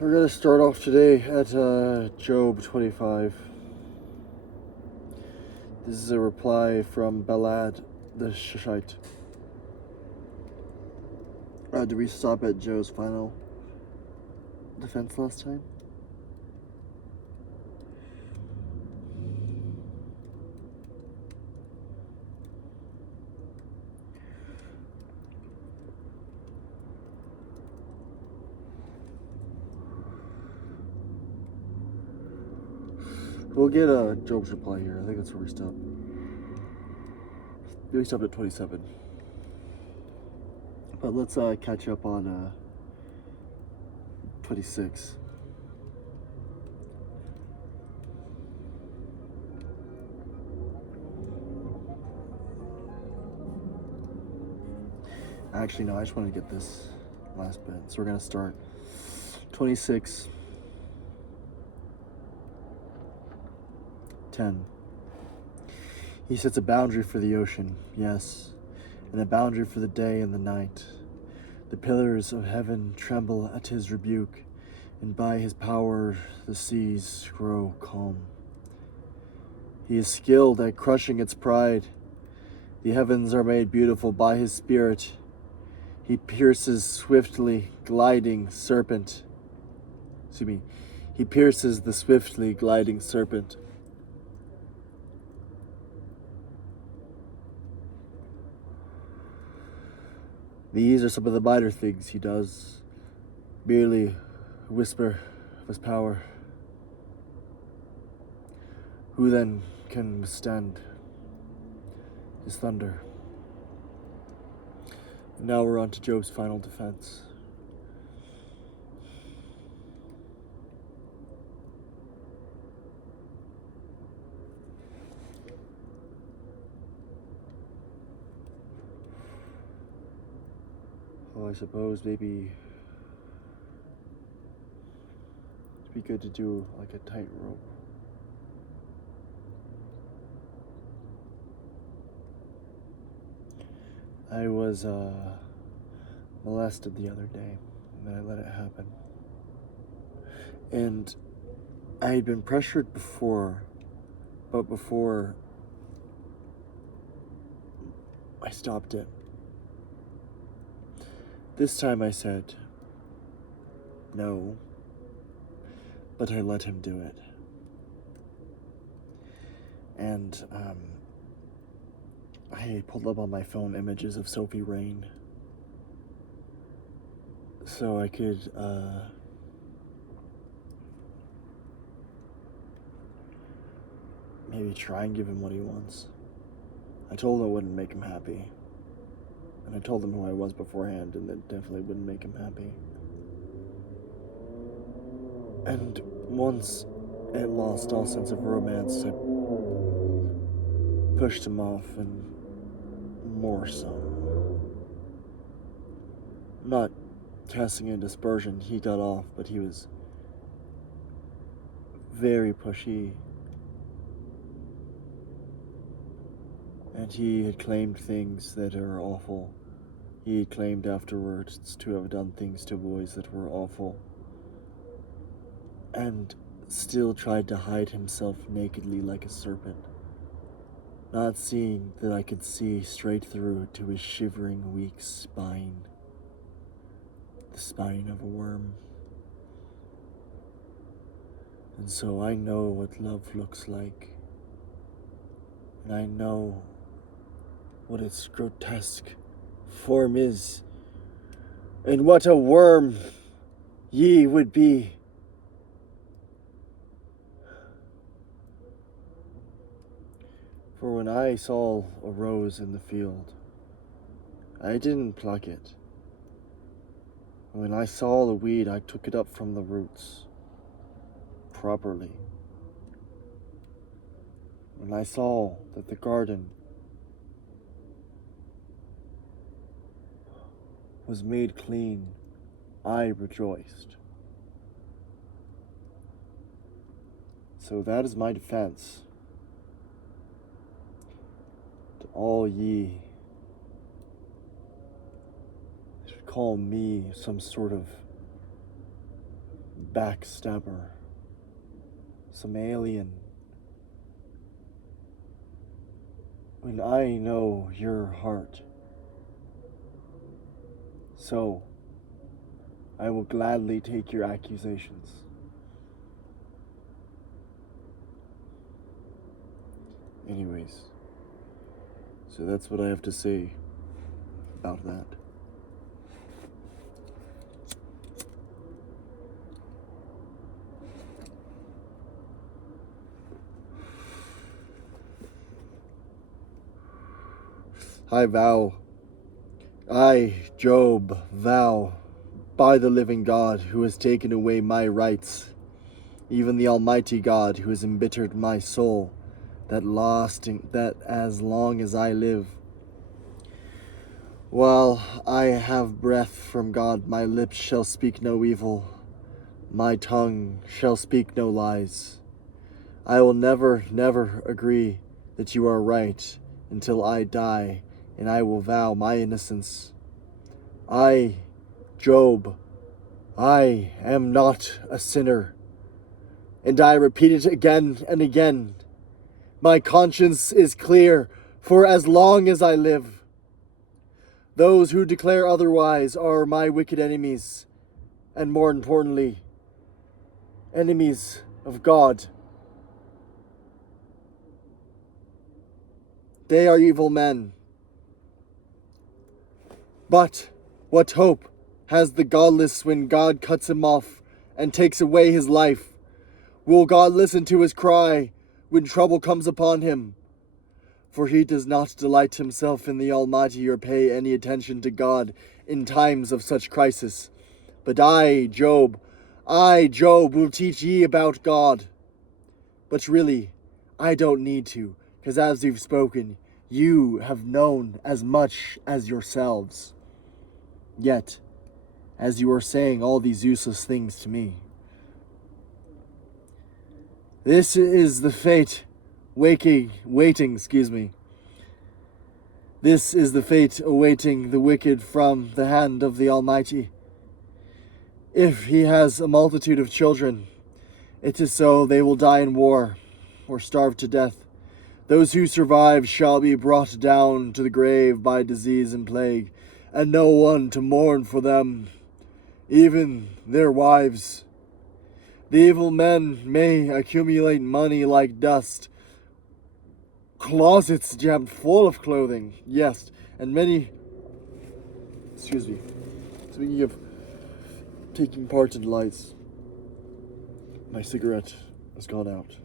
We're going to start off today at Job 25. This is a reply from Balad the Shishite. Did we stop at Job's final defense last time? We'll get Job's reply here. I think that's where we stopped. We stopped at 27. But let's catch up on 26. Actually, no, I just want to get this last bit. So we're going to start 26. 10. He sets a boundary for the ocean, yes, and a boundary for the day and the night. The pillars of heaven tremble at his rebuke, and by his power the seas grow calm. He is skilled at crushing its pride. The heavens are made beautiful by his spirit. He pierces swiftly gliding serpent. He pierces the swiftly gliding serpent. These are some of the minor things he does, merely a whisper of his power. Who then can withstand his thunder? And now we're on to Job's final defense. I suppose maybe it'd be good to do like a tightrope. I was molested the other day, and I let it happen. And I had been pressured before, but before I stopped it. This time I said no, but I let him do it. And I pulled up on my phone images of Sophie Rain so I could maybe try and give him what he wants. I told him it wouldn't make him happy. And I told him who I was beforehand, and it definitely wouldn't make him happy. And once it lost all sense of romance, I pushed him off, and more so. Not casting in dispersion, he got off, but he was very pushy. And he had claimed things that are awful. He had claimed afterwards to have done things to boys that were awful. And still tried to hide himself nakedly like a serpent, not seeing that I could see straight through to his shivering, weak spine, the spine of a worm. And so I know what love looks like, and I know what its grotesque form is, and what a worm ye would be. For when I saw a rose in the field, I didn't pluck it. When I saw the weed, I took it up from the roots, properly. When I saw that the garden was made clean, I rejoiced. So that is my defense to all ye call me some sort of backstabber, some alien. When I know your heart, so I will gladly take your accusations. Anyways, so that's what I have to say about that. I vow, I, Job, vow, by the living God who has taken away my rights, even the Almighty God who has embittered my soul, that as long as I live, while I have breath from God, my lips shall speak no evil, my tongue shall speak no lies. I will never, never agree that you are right until I die, and I will vow my innocence. I, Job, I am not a sinner, and I repeat it again and again. My conscience is clear for as long as I live. Those who declare otherwise are my wicked enemies, and more importantly, enemies of God. They are evil men. But what hope has the godless when God cuts him off and takes away his life? Will God listen to his cry when trouble comes upon him? For he does not delight himself in the Almighty or pay any attention to God in times of such crisis. But I, Job, will teach ye about God. But really, I don't need to, because as you've spoken, you have known as much as yourselves. Yet, as you are saying all these useless things to me, this is the fate waiting. This is the fate awaiting the wicked from the hand of the Almighty. If he has a multitude of children, it is so they will die in war, or starve to death. Those who survive shall be brought down to the grave by disease and plague, and no one to mourn for them, even their wives. The evil men may accumulate money like dust, closets jammed full of clothing, yes, and many... Speaking of taking part in lights, my cigarette has gone out.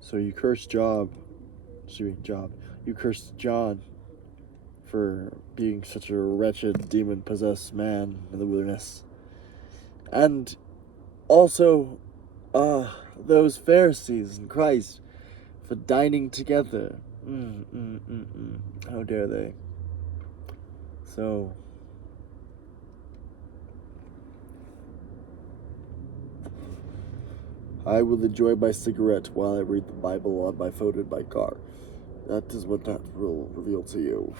So you cursed you cursed John for being such a wretched, demon-possessed man in the wilderness. And also, those Pharisees in Christ for dining together. How dare they? So, I will enjoy my cigarette while I read the Bible on my phone in my car. That is what that will reveal to you.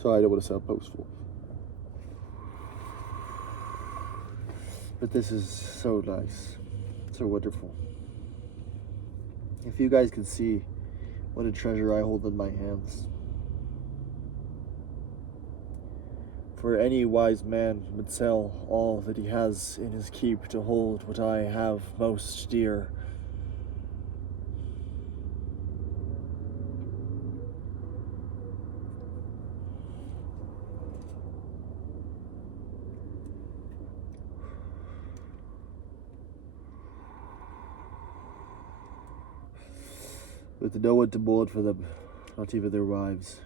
Sorry, I don't want to sound boastful. But this is so nice. So wonderful. If you guys could see what a treasure I hold in my hands. For any wise man would sell all that he has in his keep to hold what I have most dear. With no one to mourn for them, not even their wives.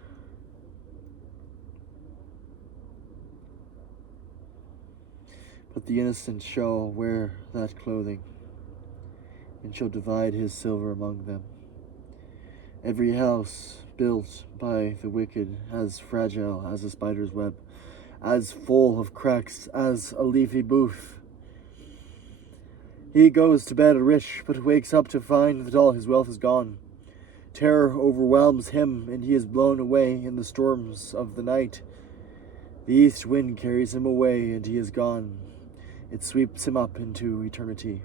But the innocent shall wear that clothing, and shall divide his silver among them. Every house built by the wicked, as fragile as a spider's web, as full of cracks as a leafy booth. He goes to bed rich, but wakes up to find that all his wealth is gone. Terror overwhelms him, and he is blown away in the storms of the night. The east wind carries him away, and he is gone. It sweeps him up into eternity.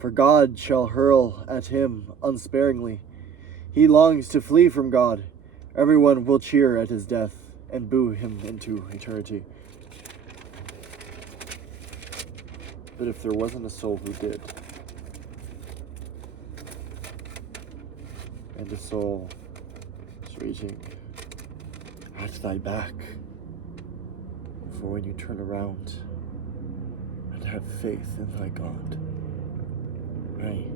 For God shall hurl at him unsparingly. He longs to flee from God. Everyone will cheer at his death and boo him into eternity. But if there wasn't a soul who did, and a soul is reaching at thy back, for when you turn around and have faith in thy God. Right.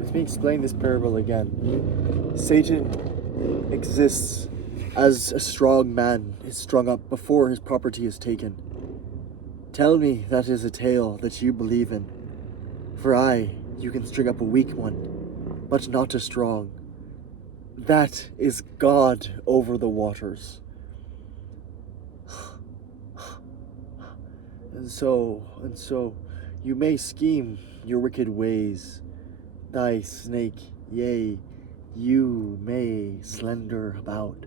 Let me explain this parable again. Satan exists as a strong man is strung up before his property is taken. Tell me that is a tale that you believe in. For you can string up a weak one, but not a strong. That is God over the waters. And so, you may scheme your wicked ways, thy snake, yea, you may slender about.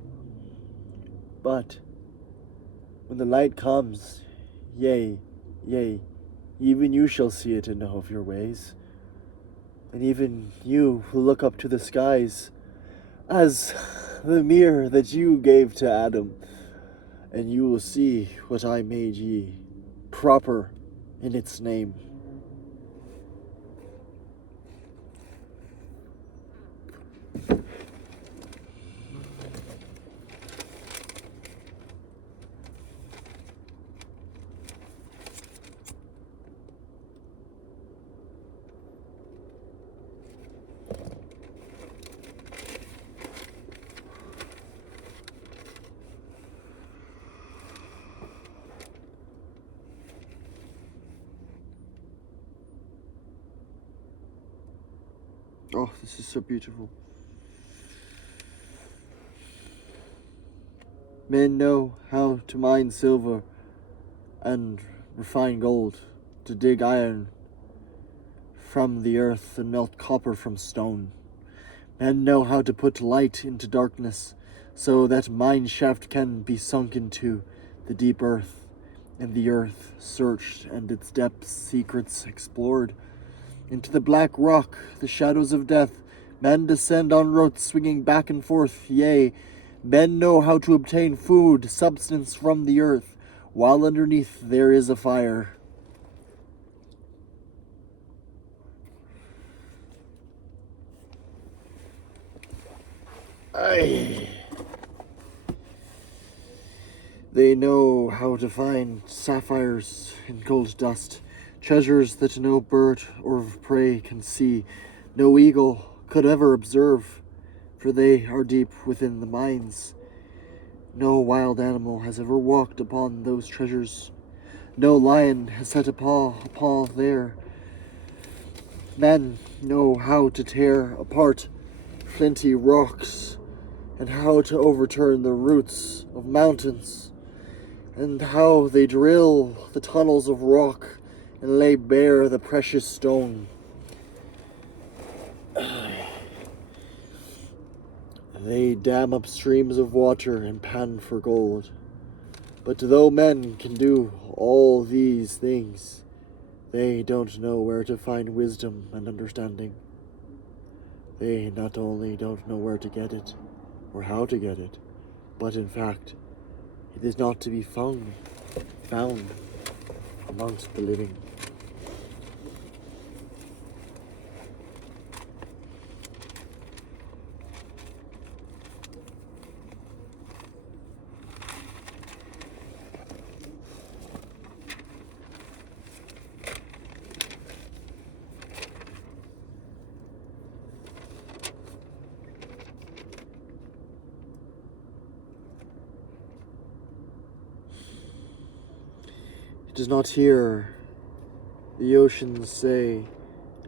But when the light comes, yea, even you shall see it and know of your ways. And even you who look up to the skies as the mirror that you gave to Adam, and you will see what I made ye, proper in its name. Oh, this is so beautiful. Men know how to mine silver and refine gold, to dig iron from the earth and melt copper from stone. Men know how to put light into darkness, so that mine shaft can be sunk into the deep earth, and the earth searched and its depths secrets explored. Into the black rock, the shadows of death, men descend on rotes swinging back and forth. Yea, men know how to obtain food, substance from the earth, while underneath there is a fire. Aye. They know how to find sapphires in gold dust, treasures that no bird or prey can see, no eagle could ever observe, for they are deep within the mines. No wild animal has ever walked upon those treasures. No lion has set a paw there. Men know how to tear apart flinty rocks, and how to overturn the roots of mountains, and how they drill the tunnels of rock and lay bare the precious stone. They dam up streams of water and pan for gold. But though men can do all these things, they don't know where to find wisdom and understanding. They not only don't know where to get it, or how to get it, but in fact, it is not to be found amongst the living. It does not hear the oceans say,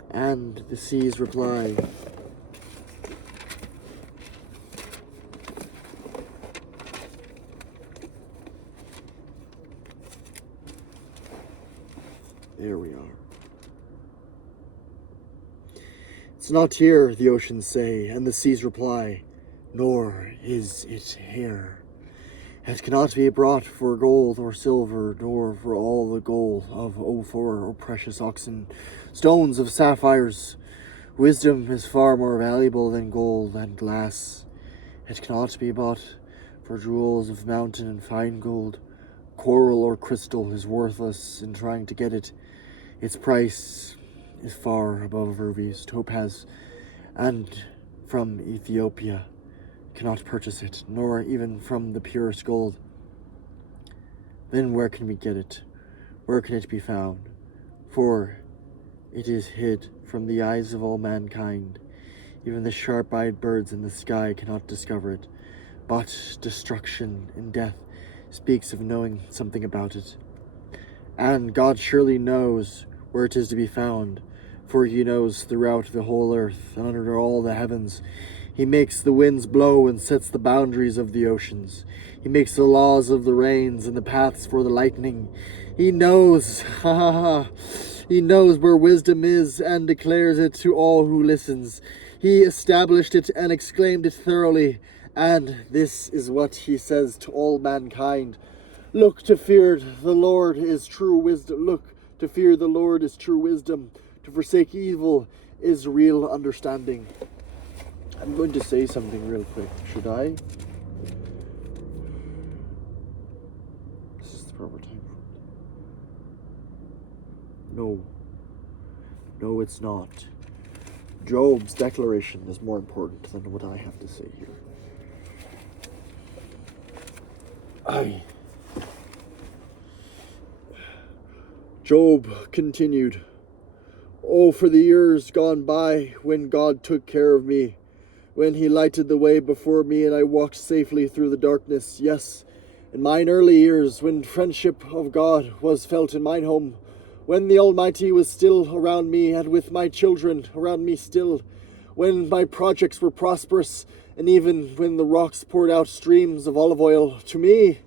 and the seas reply. There we are. It's not here, the oceans say, and the seas reply, nor is it here. It cannot be brought for gold or silver, nor for all the gold of Ophir or precious oxen, stones of sapphires. Wisdom is far more valuable than gold and glass. It cannot be bought for jewels of mountain and fine gold. Coral or crystal is worthless in trying to get it. Its price is far above rubies, topaz, and from Ethiopia cannot purchase it, nor even from the purest gold. Then where can we get it? Where can it be found? For it is hid from the eyes of all mankind. Even the sharp-eyed birds in the sky cannot discover it. But destruction and death speaks of knowing something about it. And God surely knows where it is to be found, for he knows throughout the whole earth and under all the heavens. He makes the winds blow and sets the boundaries of the oceans. He makes the laws of the rains and the paths for the lightning. He knows, he knows where wisdom is and declares it to all who listens. He established it and exclaimed it thoroughly. And this is what he says to all mankind. Look, to fear the Lord is true wisdom. Look, to fear the Lord is true wisdom. To forsake evil is real understanding. I'm going to say something real quick. Should I? This is the proper time for it. No. No, it's not. Job's declaration is more important than what I have to say here. Job continued, "Oh, for the years gone by when God took care of me, when he lighted the way before me and I walked safely through the darkness. Yes, in mine early years, when friendship of God was felt in mine home, when the Almighty was still around me and with my children around me still, when my projects were prosperous, and even when the rocks poured out streams of olive oil to me.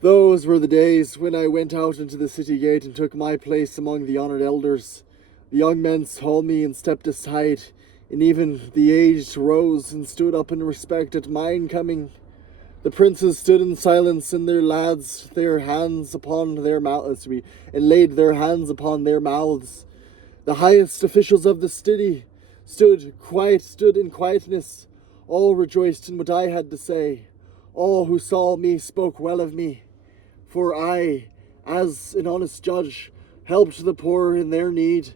Those were the days when I went out into the city gate and took my place among the honored elders. The young men saw me and stepped aside, and even the aged rose and stood up in respect at mine coming. The princes stood in silence, and their lads their hands upon their mouths, and laid their hands upon their mouths. The highest officials of the city stood in quietness. All rejoiced in what I had to say. All who saw me spoke well of me. For I, as an honest judge, helped the poor in their need,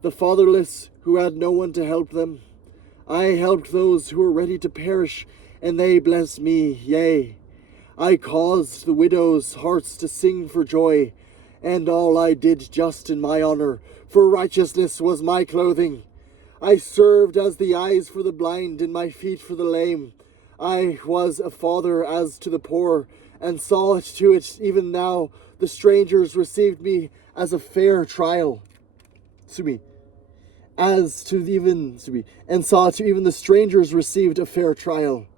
the fatherless who had no one to help them. I helped those who were ready to perish, and they blessed me, yea. I caused the widows' hearts to sing for joy, and all I did just in my honor, for righteousness was my clothing. I served as the eyes for the blind and my feet for the lame. I was a father as to the poor, and saw to it even now the strangers received me as a fair trial. And saw to even the strangers received a fair trial.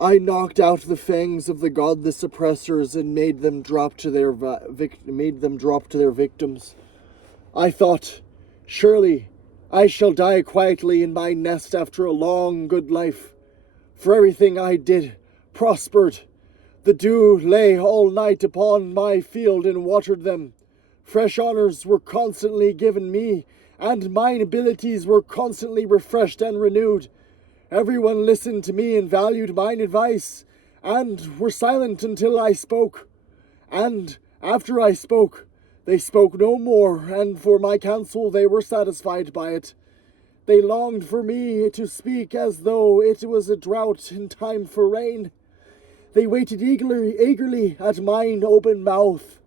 I knocked out the fangs of the godless oppressors and made them drop to their victims. I thought, surely I shall die quietly in my nest after a long good life. For everything I did prospered. The dew lay all night upon my field and watered them. Fresh honors were constantly given me, and mine abilities were constantly refreshed and renewed. Everyone listened to me and valued mine advice, and were silent until I spoke. And after I spoke, they spoke no more, and for my counsel they were satisfied by it. They longed for me to speak as though it was a drought in time for rain. They waited eagerly at mine open mouth.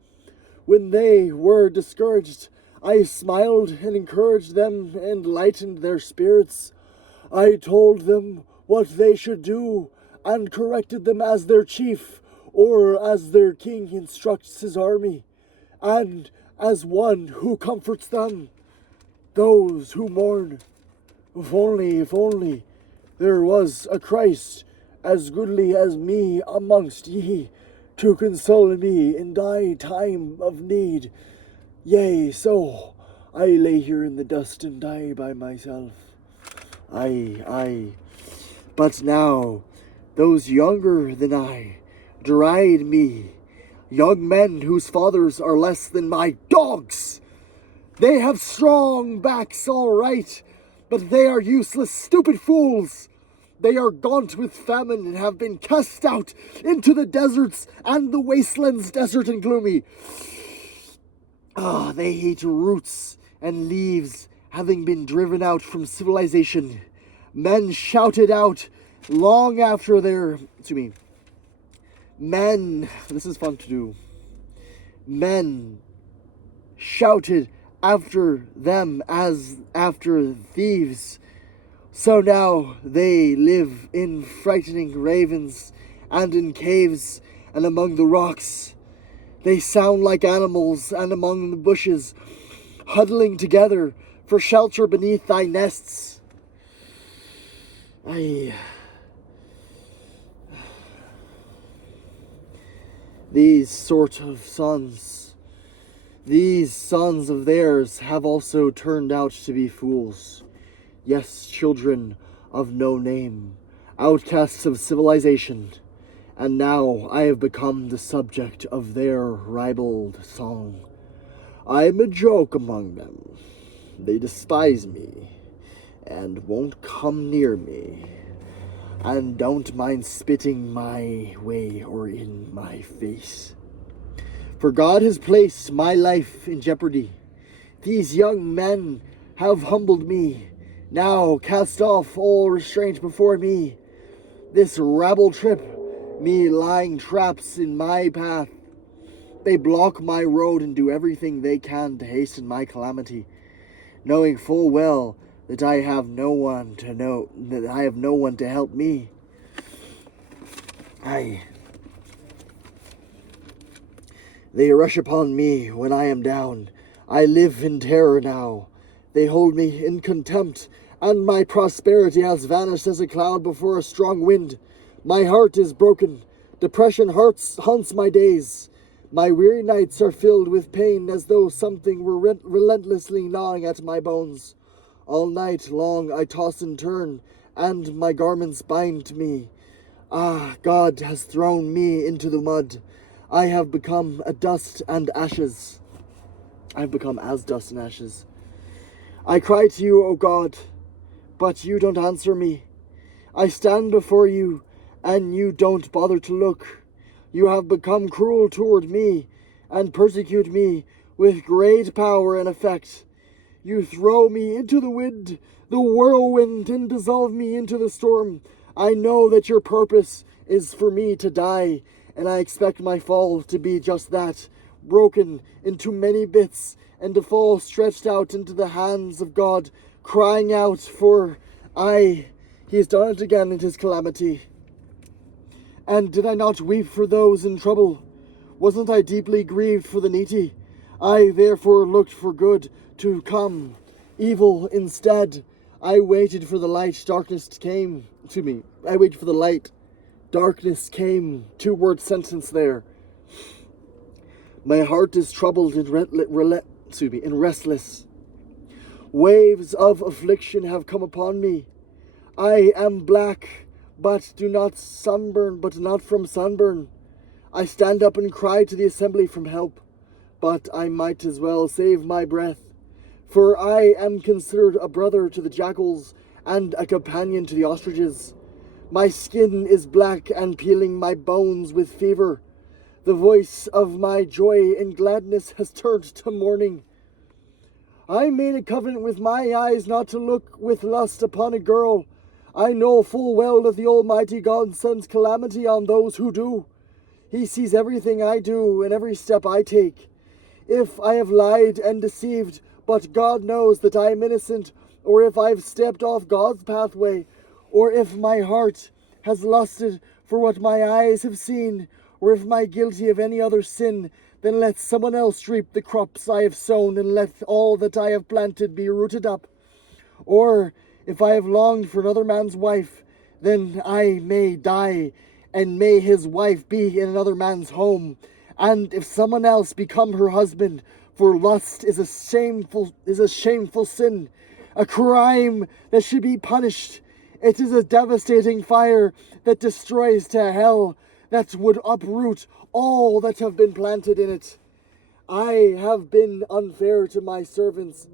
When they were discouraged, I smiled and encouraged them and lightened their spirits. I told them what they should do and corrected them as their chief or as their king instructs his army, and as one who comforts them, those who mourn. If only there was a Christ as goodly as me amongst ye, to console me in thy time of need. Yea, so I lay here in the dust and die by myself. Aye. But now, those younger than I deride me, young men whose fathers are less than my dogs. They have strong backs, all right, but they are useless, stupid fools. They are gaunt with famine and have been cast out into the deserts and the wastelands, desert and gloomy. They eat roots and leaves, having been driven out from civilization. Men shouted out long after men, this is fun to do. Men shouted after them as after thieves. So now they live in frightening ravens and in caves and among the rocks. They sound like animals and among the bushes, huddling together for shelter beneath thy nests. These sort of sons, these sons of theirs have also turned out to be fools. Yes, children of no name, outcasts of civilization, and now I have become the subject of their ribald song. I am a joke among them. They despise me, and won't come near me, and don't mind spitting my way or in my face. For God has placed my life in jeopardy. These young men have humbled me, now cast off all restraint before me. This rabble trip me lying traps in my path. They block my road and do everything they can to hasten my calamity, knowing full well that I have no one to help me. They rush upon me when I am down. I live in terror now. They hold me in contempt, and my prosperity has vanished as a cloud before a strong wind. My heart is broken. Depression haunts my days. My weary nights are filled with pain, as though something were relentlessly gnawing at my bones. All night long I toss and turn, and my garments bind me. God has thrown me into the mud. I have become a dust and ashes. I have become as dust and ashes. I cry to you, O God, but you don't answer me. I stand before you, and you don't bother to look. You have become cruel toward me, and persecute me with great power and effect. You throw me into the wind, the whirlwind, and dissolve me into the storm. I know that your purpose is for me to die, and I expect my fall to be just that, broken into many bits, and to fall stretched out into the hands of God, crying out for He has done it again in his calamity. And did I not weep for those in trouble? Wasn't I deeply grieved for the needy? I therefore looked for good to come, evil instead. I waited for the light, darkness came to me. I waited for the light, darkness came. 2-word sentence there. My heart is troubled and restless. Waves of affliction have come upon me. I am black, but not from sunburn. I stand up and cry to the assembly for help, but I might as well save my breath. For I am considered a brother to the jackals and a companion to the ostriches. My skin is black and peeling my bones with fever. The voice of my joy and gladness has turned to mourning. I made a covenant with my eyes not to look with lust upon a girl. I know full well that the Almighty God sends calamity on those who do. He sees everything I do and every step I take. If I have lied and deceived, but God knows that I am innocent, or if I've stepped off God's pathway, or if my heart has lusted for what my eyes have seen, or if I'm guilty of any other sin, then let someone else reap the crops I have sown, and let all that I have planted be rooted up. Or if I have longed for another man's wife, then I may die, and may his wife be in another man's home. And if someone else become her husband, For lust is a shameful sin, a crime that should be punished. It is a devastating fire that destroys to hell, that would uproot all that have been planted in it. I have been unfair to my servants.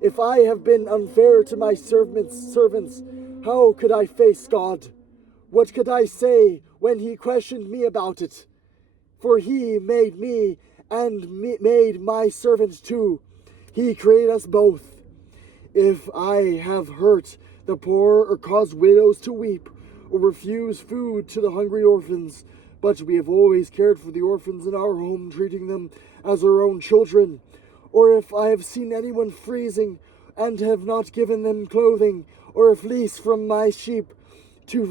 If I have been unfair to my servants, how could I face God? What could I say when he questioned me about it? For he made me and made my servant too. He created us both. If I have hurt the poor or caused widows to weep or refused food to the hungry orphans, but we have always cared for the orphans in our home, treating them as our own children, or if I have seen anyone freezing and have not given them clothing or a fleece from my sheep to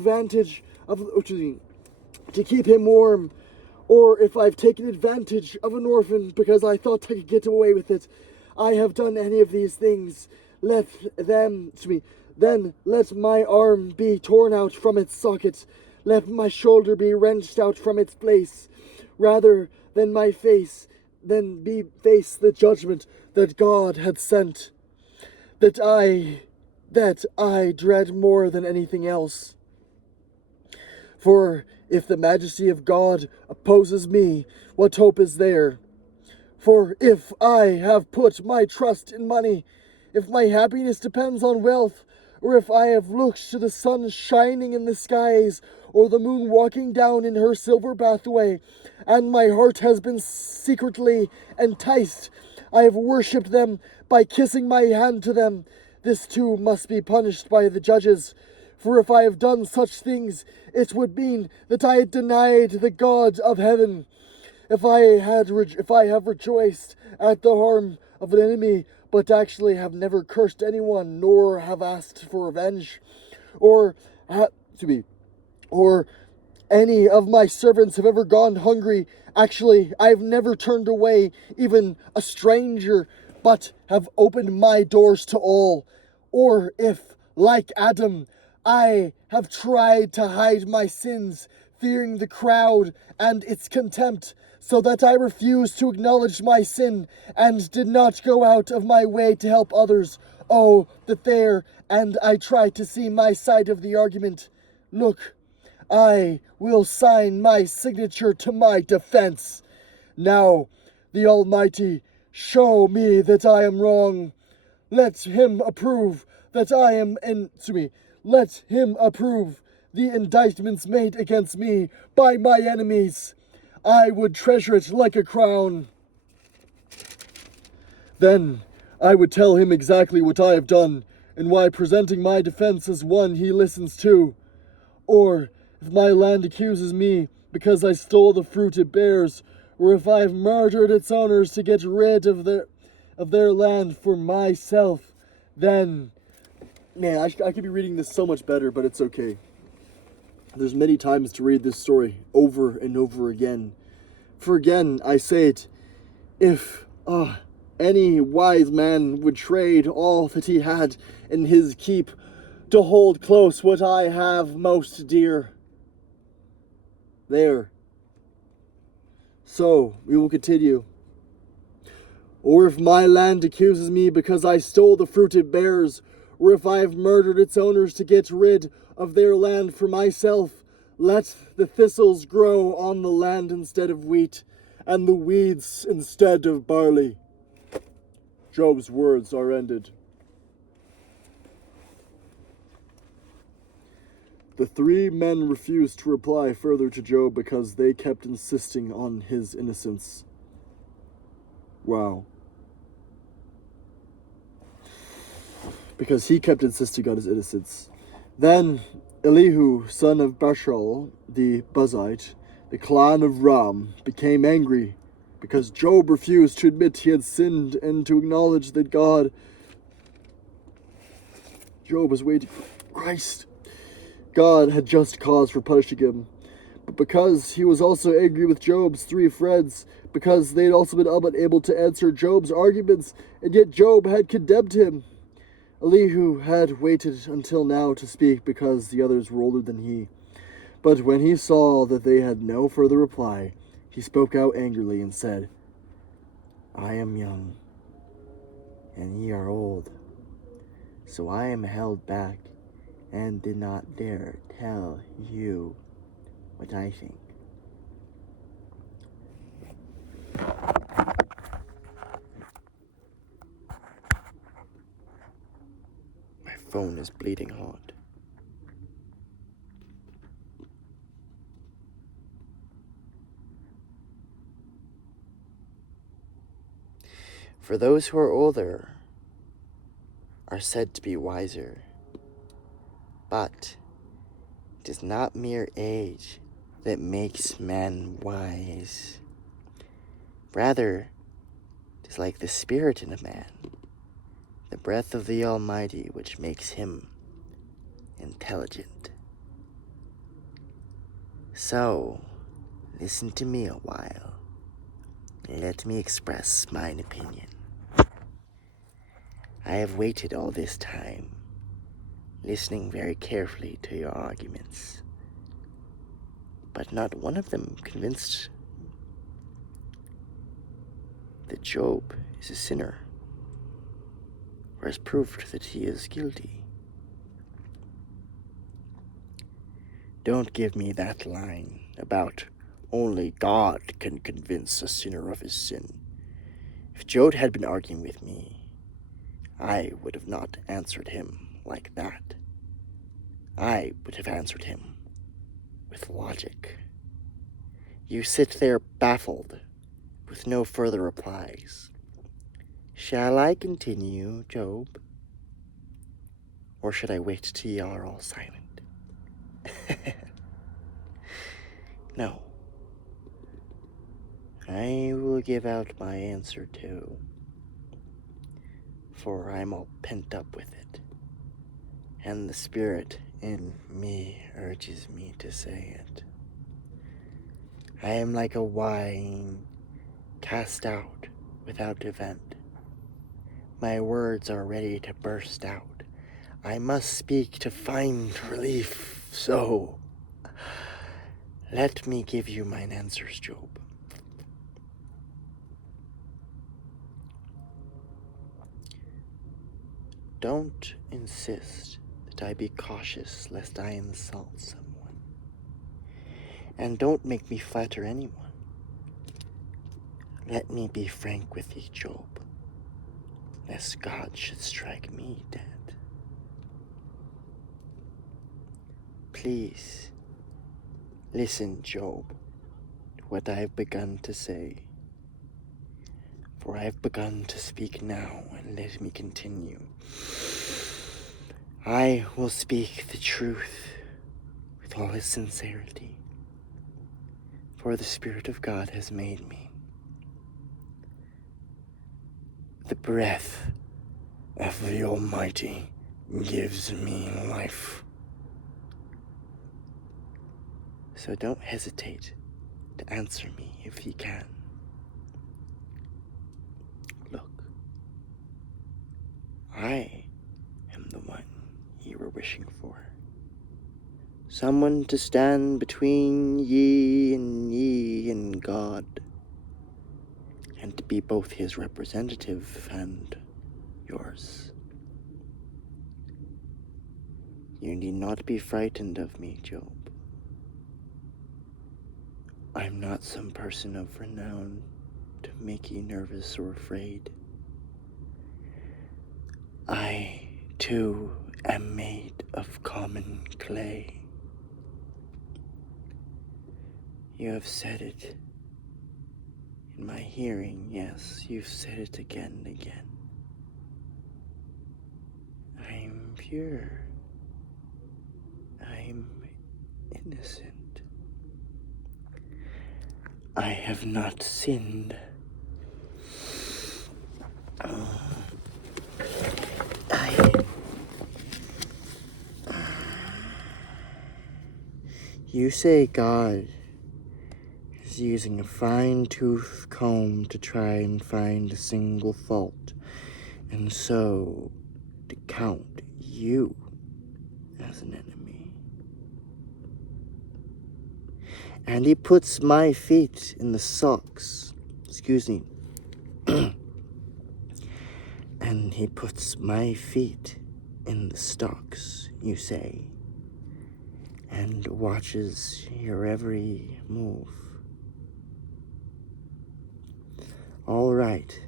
keep him warm, or if I've taken advantage of an orphan because I thought I could get away with it, I have done any of these things, then let my arm be torn out from its socket, let my shoulder be wrenched out from its place, rather than face the judgment that God had sent, that I dread more than anything else. For if the majesty of God opposes me, what hope is there? For if I have put my trust in money, if my happiness depends on wealth, or if I have looked to the sun shining in the skies, or the moon walking down in her silver pathway, and my heart has been secretly enticed, I have worshipped them by kissing my hand to them, this too must be punished by the judges. For if I have done such things, it would mean that I had denied the God of heaven. If I have rejoiced at the harm of an enemy, but actually have never cursed anyone, nor have asked for revenge, or any of my servants have ever gone hungry, actually I have never turned away even a stranger, but have opened my doors to all, or if, like Adam, I have tried to hide my sins, fearing the crowd and its contempt, so that I refused to acknowledge my sin, and did not go out of my way to help others. Oh, and I tried to see my side of the argument. Look, I will sign my signature to my defense. Now, the Almighty, show me that I am wrong. Let him approve the indictments made against me by my enemies. I would treasure it like a crown. Then I would tell him exactly what I have done, and why presenting my defense as one he listens to. Or if my land accuses me because I stole the fruit it bears, or if I have murdered its owners to get rid of their land for myself, then... Man, I could be reading this so much better, but it's okay. There's many times to read this story over and over again. For again, I say it, if any wise man would trade all that he had in his keep to hold close what I have most dear. There. So, we will continue. Or if my land accuses me because I stole the fruit it bears, or if I have murdered its owners to get rid of their land for myself, let the thistles grow on the land instead of wheat, and the weeds instead of barley. Job's words are ended. The three men refused to reply further to Job because they kept insisting on his innocence. Wow. Because he kept insisting on his innocence. Then Elihu, son of Bashal, the Buzite, the clan of Ram, became angry because Job refused to admit he had sinned and to acknowledge that Job was waiting for Christ. God had just cause for punishing him. But because he was also angry with Job's three friends, because they had also been unable to answer Job's arguments, and yet Job had condemned him, Elihu had waited until now to speak because the others were older than he. But when he saw that they had no further reply, he spoke out angrily and said, I am young, and ye are old, so I am held back, and did not dare tell you what I think. My phone is bleeding hot. For those who are older are said to be wiser, but it is not mere age that makes man wise. Rather, it is like the spirit in a man, the breath of the Almighty, which makes him intelligent. So, listen to me a while. Let me express mine opinion. I have waited all this time, listening very carefully to your arguments, but not one of them convinced that Job is a sinner, or has proved that he is guilty. Don't give me that line about only God can convince a sinner of his sin. If Job had been arguing with me, I would have not answered him like that. I would have answered him with logic. You sit there baffled, with no further replies. Shall I continue, Job? Or should I wait till you are all silent? No. I will give out my answer too, for I'm all pent up with it, and the spirit in me urges me to say it. I am like a wine cast out without event. My words are ready to burst out. I must speak to find relief, so let me give you mine answers, Job. Don't insist that I be cautious lest I insult someone. And don't make me flatter anyone. Let me be frank with thee, Job, lest God should strike me dead. Please, listen, Job, to what I have begun to say. For I have begun to speak now, and let me continue. I will speak the truth with all its sincerity, for the Spirit of God has made me. The breath of the Almighty gives me life. So don't hesitate to answer me if you can. Look, I am the one you were wishing for. Someone to stand between ye and God, and to be both his representative and yours. You need not be frightened of me, Job. I'm not some person of renown to make you nervous or afraid. I, too, am made of common clay. You have said it in my hearing, yes, you've said it again and again. I'm pure. I'm innocent. I have not sinned. You say God is using a fine-tooth comb to try and find a single fault, and so to count you as an enemy. And he puts my feet in the socks, he puts my feet in the stocks, you say, and watches your every move. All right.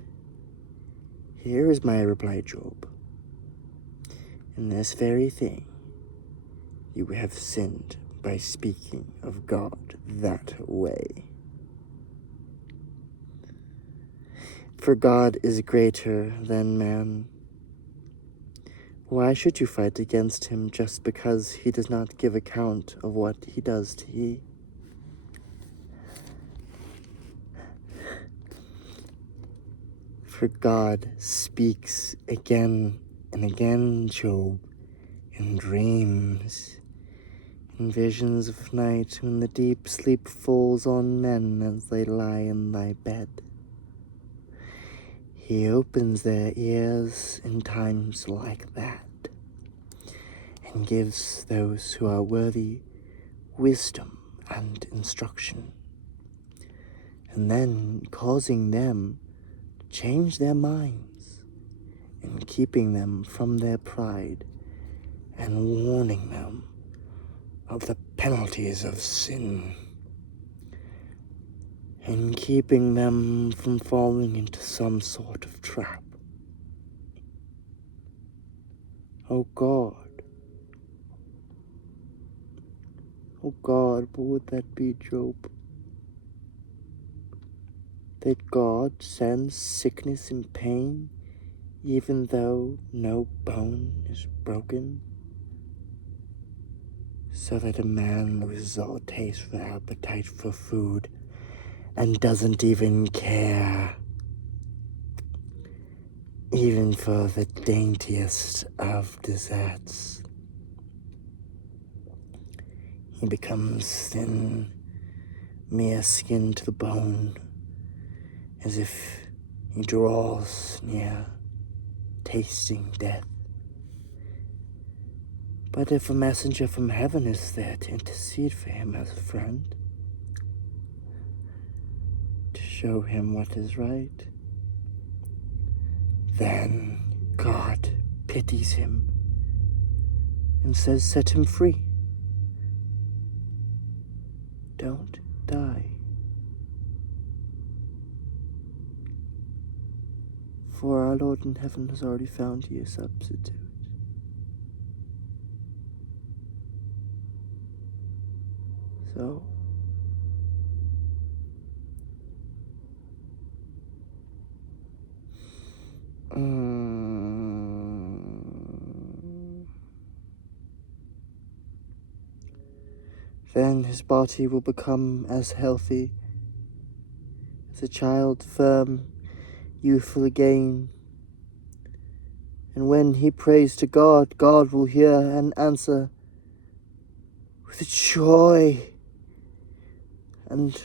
Here is my reply, Job. In this very thing, you have sinned by speaking of God that way. For God is greater than man. Why should you fight against him just because he does not give account of what he does to ye? For God speaks again and again, Job, in dreams, in visions of night, when the deep sleep falls on men as they lie in thy bed. He opens their ears in times like that, and gives those who are worthy wisdom and instruction, and then causing them to change their minds, and keeping them from their pride, and warning them of the penalties of sin, and keeping them from falling into some sort of trap. Oh God, what would that be, Job? That God sends sickness and pain even though no bone is broken, so that a man loses all taste for appetite for food and doesn't even care, even for the daintiest of desserts. He becomes thin, mere skin to the bone, as if he draws near tasting death. But if a messenger from heaven is there to intercede for him as a friend, to show him what is right, then God pities him and says, set him free. Don't die. For our Lord in heaven has already found you a substitute. So, then his body will become as healthy as a child, firm, youthful again. And when he prays to God, God will hear and answer with joy. And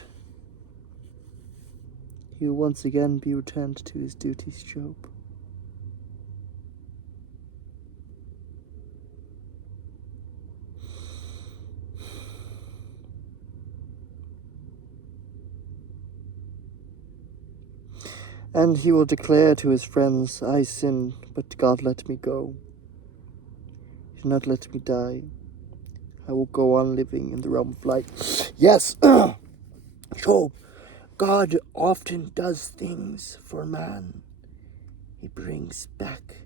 he will once again be returned to his duties, Job. And he will declare to his friends, I sinned, but God let me go. He did not let me die. I will go on living in the realm of light. Yes, Job, God often does things for man. He brings back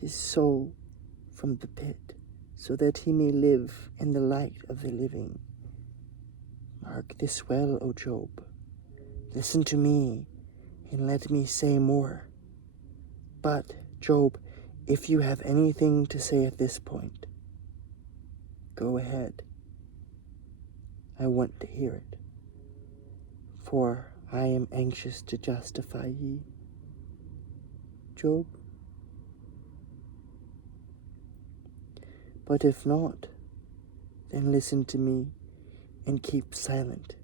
his soul from the pit, so that he may live in the light of the living. Mark this well, O Job. Listen to me, and let me say more. But, Job, if you have anything to say at this point, go ahead. I want to hear it, for I am anxious to justify ye. Job? But if not, then listen to me and keep silent,